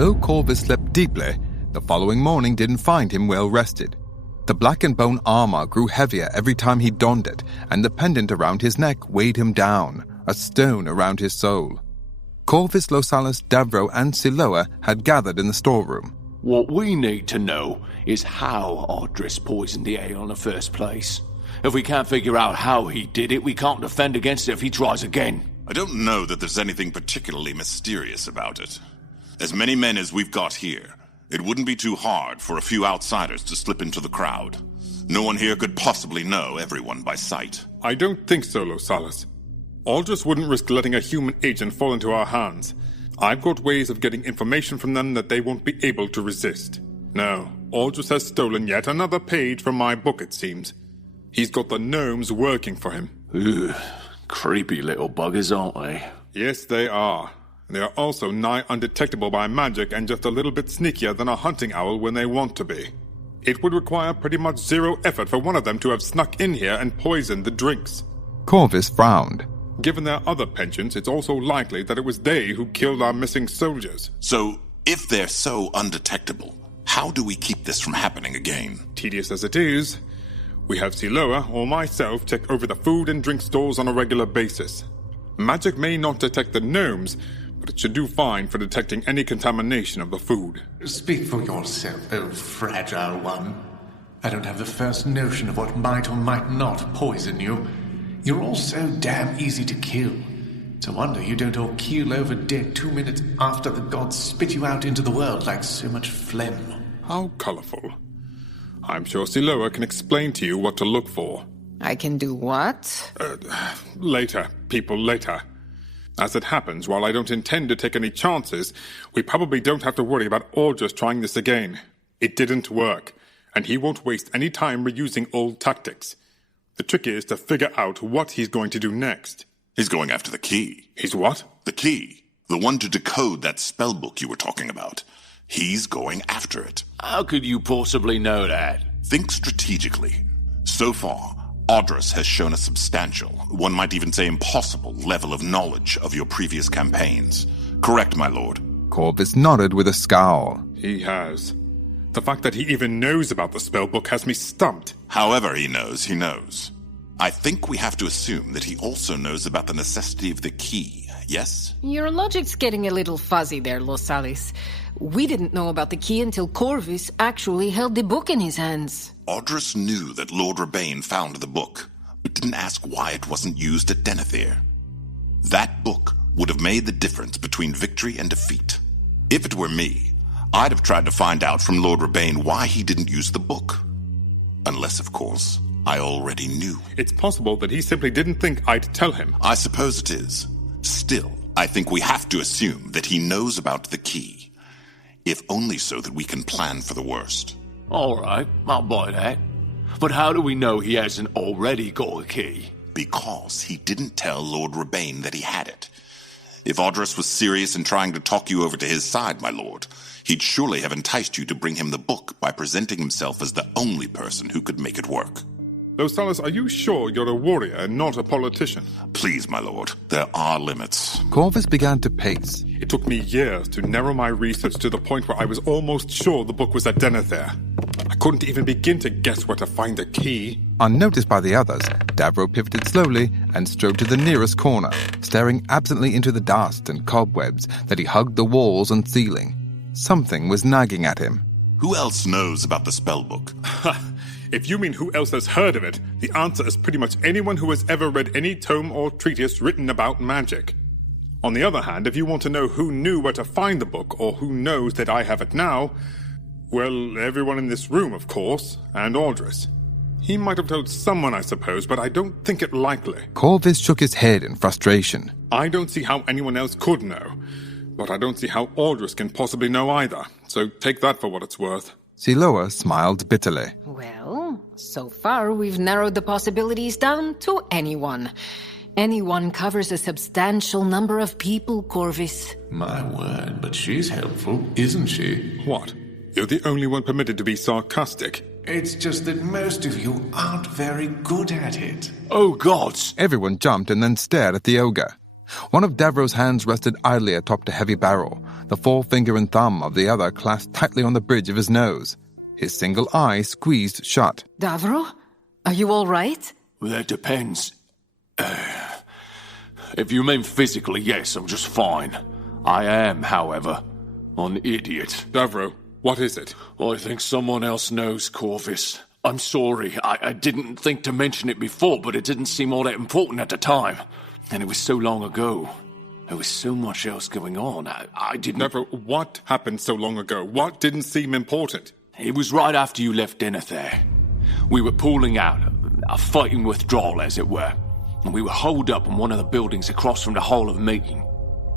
Though Corvis slept deeply, the following morning didn't find him well rested. The black and bone armor grew heavier every time he donned it, and the pendant around his neck weighed him down, a stone around his soul. Corvis, Losalis, Davro, and Siloa had gathered in the storeroom. What we need to know is how Ardris poisoned the ale in the first place. If we can't figure out how he did it, we can't defend against it if he tries again. I don't know that there's anything particularly mysterious about it. As many men as we've got here, it wouldn't be too hard for a few outsiders to slip into the crowd. No one here could possibly know everyone by sight. I don't think so, Losalis. Aldris wouldn't risk letting a human agent fall into our hands. I've got ways of getting information from them that they won't be able to resist. No, Aldris has stolen yet another page from my book, it seems. He's got the gnomes working for him. Ugh, creepy little buggers, aren't they? Yes, they are. They are also nigh undetectable by magic and just a little bit sneakier than a hunting owl when they want to be. It would require pretty much zero effort for one of them to have snuck in here and poisoned the drinks. Corvis frowned. Given their other penchants, it's also likely that it was they who killed our missing soldiers. So, if they're so undetectable, how do we keep this from happening again? Tedious as it is, we have Siloa or myself check over the food and drink stores on a regular basis. Magic may not detect the gnomes, but it should do fine for detecting any contamination of the food. Speak for yourself, oh fragile one. I don't have the first notion of what might or might not poison you. You're all so damn easy to kill. It's a wonder you don't all keel over dead 2 minutes after the gods spit you out into the world like so much phlegm. How colorful. I'm sure Siloa can explain to you what to look for. I can do what? Later, people, later. As it happens, while I don't intend to take any chances, we probably don't have to worry about Aldris trying this again. It didn't work, and he won't waste any time reusing old tactics. The trick is to figure out what he's going to do next. He's going after the key. He's what? The key. The one to decode that spellbook you were talking about. He's going after it. How could you possibly know that? Think strategically. So far, Ardris has shown a substantial, one might even say impossible, level of knowledge of your previous campaigns. Correct, my lord? Corvis nodded with a scowl. He has. The fact that he even knows about the spellbook has me stumped. However he knows. I think we have to assume that he also knows about the necessity of the key, yes? Your logic's getting a little fuzzy there, Losalis. We didn't know about the key until Corvis actually held the book in his hands. Ardris knew that Lord Rebaine found the book, but didn't ask why it wasn't used at Denethir. That book would have made the difference between victory and defeat. If it were me, I'd have tried to find out from Lord Rebaine why he didn't use the book. Unless, of course, I already knew. It's possible that he simply didn't think I'd tell him. I suppose it is. Still, I think we have to assume that he knows about the key. If only so that we can plan for the worst. All right, I'll buy that. But how do we know he hasn't already got a key? Because he didn't tell Lord Rebaine that he had it. If Ardris was serious in trying to talk you over to his side, my lord, he'd surely have enticed you to bring him the book by presenting himself as the only person who could make it work. Losalis, are you sure you're a warrior and not a politician? Please, my lord, there are limits. Corvis began to pace. It took me years to narrow my research to the point where I was almost sure the book was at Denethir. I couldn't even begin to guess where to find the key. Unnoticed by the others, Davro pivoted slowly and strode to the nearest corner, staring absently into the dust and cobwebs that he hugged the walls and ceiling. Something was nagging at him. Who else knows about the spellbook? If you mean who else has heard of it, the answer is pretty much anyone who has ever read any tome or treatise written about magic. On the other hand, if you want to know who knew where to find the book, or who knows that I have it now, well, everyone in this room, of course, and Ardris. He might have told someone, I suppose, but I don't think it likely. Corvis shook his head in frustration. I don't see how anyone else could know, but I don't see how Ardris can possibly know either, so take that for what it's worth. Siloa smiled bitterly. Well, so far we've narrowed the possibilities down to anyone. Anyone covers a substantial number of people, Corvis. My word, but she's helpful, isn't she? What? You're the only one permitted to be sarcastic. It's just that most of you aren't very good at it. Oh, gods! Everyone jumped and then stared at the ogre. One of Devro's hands rested idly atop the heavy barrel, the forefinger and thumb of the other clasped tightly on the bridge of his nose. His single eye squeezed shut. Davro? Are you all right? Well, that depends. If you mean physically, yes, I'm just fine. I am, however, an idiot. Davro, what is it? I think someone else knows, Corvis. I'm sorry. I didn't think to mention it before, but it didn't seem all that important at the time. And it was so long ago. There was so much else going on. I didn't... Davro, what happened so long ago? What didn't seem important? It was right after you left dinner there. We were pulling out, a fighting withdrawal, as it were. And we were holed up in one of the buildings across from the hall of meeting,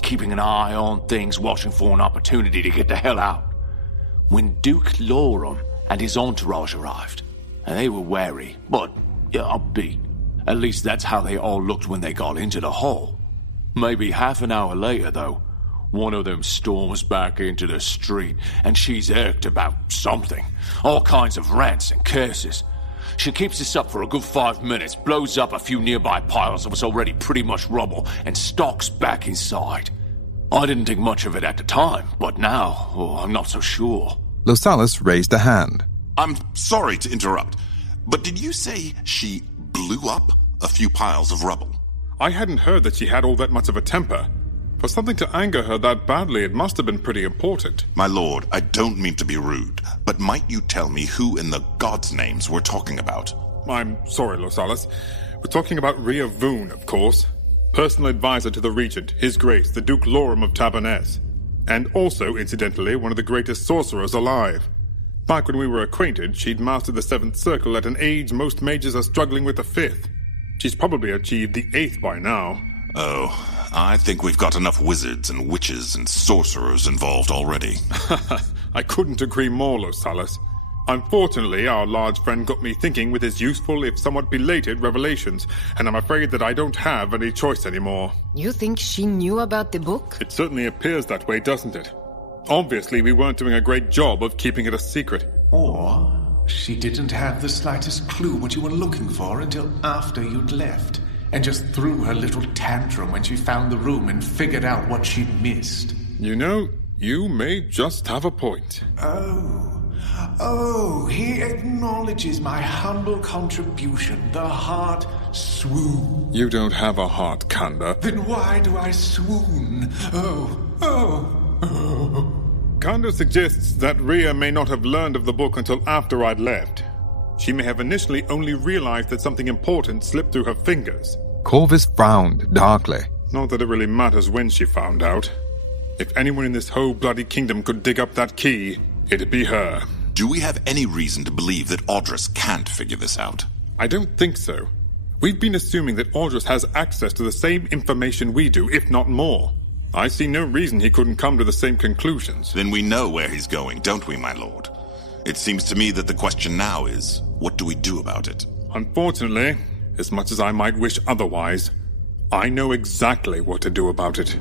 keeping an eye on things, watching for an opportunity to get the hell out. When Duke Loram and his entourage arrived, and they were wary, but upbeat. At least that's how they all looked when they got into the hall. Maybe half an hour later, though, one of them storms back into the street, and she's irked about something. All kinds of rants and curses. She keeps this up for a good 5 minutes, blows up a few nearby piles of what's already pretty much rubble, and stalks back inside. I didn't think much of it at the time, but now, I'm not so sure. Losalis raised a hand. I'm sorry to interrupt, but did you say she blew up a few piles of rubble? I hadn't heard that she had all that much of a temper. For something to anger her that badly, it must have been pretty important. My lord, I don't mean to be rude, but might you tell me who in the gods' names we're talking about? I'm sorry, Losalis. We're talking about Rhea Voon, of course. Personal advisor to the Regent, His Grace, the Duke Loram of Tabernez. And also, incidentally, one of the greatest sorcerers alive. Back when we were acquainted, she'd mastered the 7th Circle at an age most mages are struggling with the 5th. She's probably achieved the 8th by now. Oh, I think we've got enough wizards and witches and sorcerers involved already. I couldn't agree more, Losalis. Unfortunately, our large friend got me thinking with his useful, if somewhat belated, revelations, and I'm afraid that I don't have any choice anymore. You think she knew about the book? It certainly appears that way, doesn't it? Obviously, we weren't doing a great job of keeping it a secret. Or she didn't have the slightest clue what you were looking for until after you'd left, and just threw her little tantrum when she found the room and figured out what she'd missed. You know, you may just have a point. Oh, he acknowledges my humble contribution, the heart swoon. You don't have a heart, Kanda. Then why do I swoon? Oh. Kanda suggests that Rhea may not have learned of the book until after I'd left. She may have initially only realized that something important slipped through her fingers. Corvis frowned darkly. Not that it really matters when she found out. If anyone in this whole bloody kingdom could dig up that key, it'd be her. Do we have any reason to believe that Audris can't figure this out? I don't think so. We've been assuming that Audris has access to the same information we do, if not more. I see no reason he couldn't come to the same conclusions. Then we know where he's going, don't we, my lord? It seems to me that the question now is, what do we do about it? Unfortunately, as much as I might wish otherwise, I know exactly what to do about it.